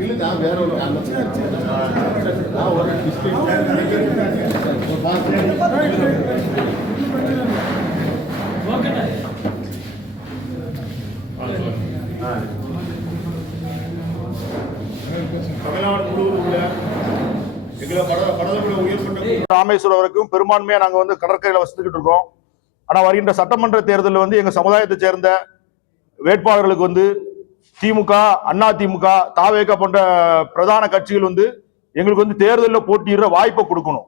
இல்ல நான் வேற ஒரு நான் ஒரு ராமேஸ்வரம் வரைக்கும் பெரும்பான்மையா நாங்க வந்து கடற்கரையில வசித்துக்கிட்டு இருக்கோம். ஆனா வருகின்ற சட்டமன்ற தேர்தலில் வந்து எங்க சமுதாயத்தை சேர்ந்த வேட்பாளர்களுக்கு வந்து திமுக அண்ணா திமுக தாவேக போன்ற பிரதான கட்சிகள் வந்து எங்களுக்கு வந்து தேர்தலில் போட்டியிடுற வாய்ப்பை கொடுக்கணும்.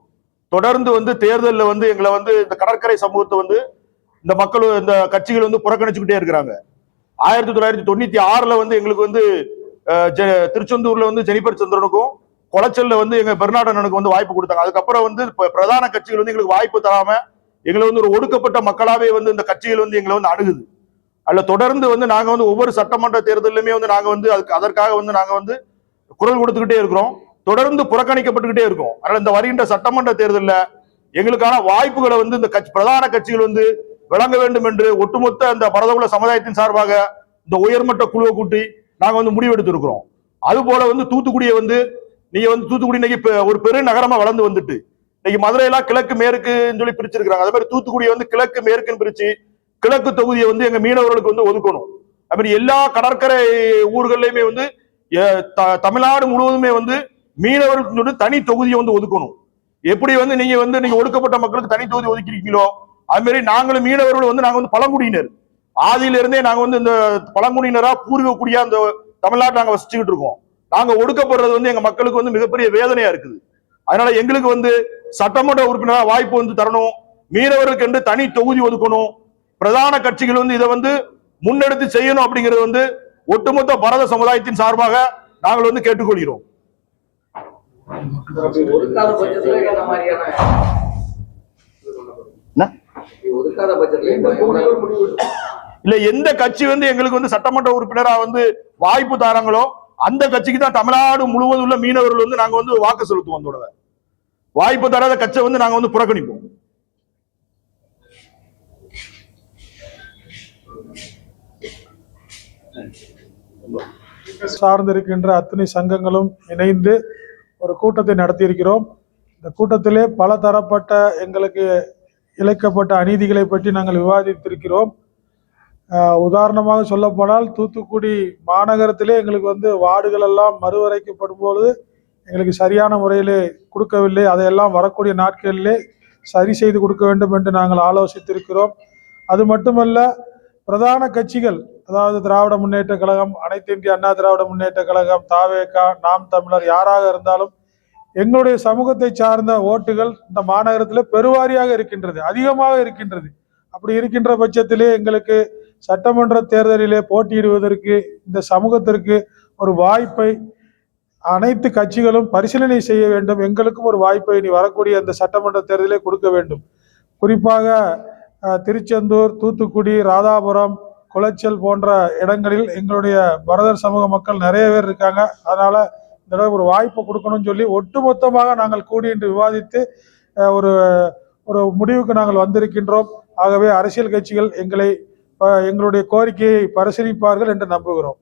தொடர்ந்து வந்து தேர்தலில் வந்து எங்களை வந்து இந்த கடற்கரை சமூகத்தை வந்து இந்த மக்கள் இந்த கட்சிகள் வந்து புறக்கணிச்சுக்கிட்டே இருக்கிறாங்க. ஆயிரத்தி தொள்ளாயிரத்தி தொண்ணூத்தி ஆறுல வந்து எங்களுக்கு வந்து ஜெ- திருச்செந்தூர்ல வந்து ஜெனிபர் சந்திரனுக்கும் குளச்சல்ல வந்து எங்க பெருநாடனுக்கு வந்து வாய்ப்பு கொடுத்தாங்க. அதுக்கப்புறம் வந்து பிரதான கட்சிகள் வந்து எங்களுக்கு வாய்ப்பு தராம எங்களை வந்து ஒரு ஒடுக்கப்பட்ட மக்களாவே வந்து இந்த கட்சிகள் வந்து எங்களை வந்து அணுகுது. அதில் தொடர்ந்து வந்து நாங்க வந்து ஒவ்வொரு சட்டமன்ற தேர்தலுமே வந்து நாங்க வந்து அதுக்கு அதற்காக வந்து நாங்க வந்து குரல் கொடுத்துக்கிட்டே இருக்கிறோம். தொடர்ந்து புறக்கணிக்கப்பட்டுக்கிட்டே இருக்கோம். அதனால இந்த வருகின்ற சட்டமன்ற தேர்தலில் எங்களுக்கான வாய்ப்புகளை வந்து இந்த கட்சி பிரதான கட்சிகள் வந்து விளங்க வேண்டும் என்று ஒட்டுமொத்த அந்த பரதகுல சமுதாயத்தின் சார்பாக இந்த உயர்மட்ட குழுவை கூட்டி நாங்கள் வந்து முடிவெடுத்திருக்கிறோம். அது போல வந்து தூத்துக்குடியை வந்து நீங்க வந்து தூத்துக்குடி இன்னைக்கு ஒரு பெரு நகரமா வளர்ந்து வந்துட்டு இன்னைக்கு மதுரையெல்லாம் கிழக்கு மேற்குன்னு சொல்லி பிரிச்சிருக்கிறாங்க. அதே மாதிரி தூத்துக்குடியை வந்து கிழக்கு மேற்குன்னு பிரிச்சு கிழக்கு தொகுதியை வந்து எங்க மீனவர்களுக்கு வந்து ஒதுக்கணும். அப்படி எல்லா கடற்கரை ஊர்கள்லயுமே வந்து த- தமிழ்நாடு முழுவதுமே வந்து மீனவர்களுக்கு வந்து தனி தொகுதியை வந்து ஒதுக்கணும். எப்படி வந்து நீங்க வந்து நீங்க ஒடுக்கப்பட்ட மக்களுக்கு தனி தொகுதி ஒதுக்கிருக்கீங்களோ அது மாதிரி நாங்களும் மீனவர்கள் வந்து நாங்க வந்து பழங்குடியினர். ஆதியில இருந்தே நாங்க வந்து இந்த பழங்குடியினரா பூர்வீக குடியா இந்த தமிழ்நாட்டை நாங்க வசிச்சுக்கிட்டு இருக்கோம். நாங்க ஒடுக்கப்படுறது வந்து எங்க மக்களுக்கு வந்து மிகப்பெரிய வேதனையா இருக்குது. அதனால எங்களுக்கு வந்து சட்டமன்ற உறுப்பினராக வாய்ப்பு வந்து தரணும். மீனவர்களுக்கு என்று தனி தொகுதி ஒதுக்கணும். பிரதான கட்சிகள் வந்து இதை வந்து முன்னெடுத்து செய்யணும் அப்படிங்கிறது வந்து ஒட்டுமொத்த பரத சமுதாயத்தின் சார்பாக நாங்கள் வந்து கேட்டுக்கொள்கிறோம். இல்ல எந்த கட்சி வந்து எங்களுக்கு வந்து சட்டமன்ற உறுப்பினரா வந்து வாய்ப்பு தராங்களோ அந்த கட்சிக்கு தான் தமிழ்நாடு முழுவதும் உள்ள மீனவர்கள் வந்து நாங்க வந்து வாக்கு செலுத்துவோம் அந்த தடவை. வாய்ப்பு தராத கட்சியை வந்து நாங்க வந்து புறக்கணிப்போம். சார்ந்திருக்கின்ற அத்தனை சங்கங்களும் இணைந்து ஒரு கூட்டத்தை நடத்தியிருக்கிறோம். இந்த கூட்டத்திலே பல தரப்பட்ட எங்களுக்கு இழைக்கப்பட்ட அநீதிகளை பற்றி நாங்கள் விவாதித்திருக்கிறோம். உதாரணமாக சொல்லப்போனால் தூத்துக்குடி மாநகரத்திலே எங்களுக்கு வந்து வார்டுகள் எல்லாம் மறுவரைக்கப்படும் பொழுது எங்களுக்கு சரியான முறையிலே கொடுக்கவில்லை. அதையெல்லாம் வரக்கூடிய நாட்களிலே சரி செய்து கொடுக்க வேண்டும் என்று நாங்கள் ஆலோசித்திருக்கிறோம். அது மட்டுமல்ல பிரதான கட்சிகள் அதாவது திராவிட முன்னேற்ற கழகம் அனைத்து இந்திய அண்ணா திராவிட முன்னேற்ற கழகம் தாவேகா நாம் தமிழர் யாராக இருந்தாலும் எங்களுடைய சமூகத்தை சார்ந்த ஓட்டுகள் இந்த மாநகரத்தில் பெருவாரியாக இருக்கின்றது அதிகமாக இருக்கின்றது. அப்படி இருக்கின்ற பட்சத்திலே எங்களுக்கு சட்டமன்ற தேர்தலிலே போட்டியிடுவதற்கு இந்த சமூகத்திற்கு ஒரு வாய்ப்பை அனைத்து கட்சிகளும் பரிசீலனை செய்ய வேண்டும். எங்களுக்கும் ஒரு வாய்ப்பை இனி வரக்கூடிய அந்த சட்டமன்ற தேர்தலே கொடுக்க வேண்டும். குறிப்பாக திருச்செந்தூர் தூத்துக்குடி ராதாபுரம் குளச்சல் போன்ற இடங்களில் எங்களுடைய பரதர் சமூக மக்கள் நிறைய பேர் இருக்காங்க. அதனால இந்த ஒரு வாய்ப்பு கொடுக்கணும்னு சொல்லி ஒட்டுமொத்தமாக நாங்கள் கூடி இன்று விவாதித்து ஒரு ஒரு முடிவுக்கு நாங்கள் வந்திருக்கின்றோம். ஆகவே அரசியல் கட்சிகள் எங்களை எங்களுடைய கோரிக்கையை பரிசீலிப்பார்கள் என்று நம்புகிறோம்.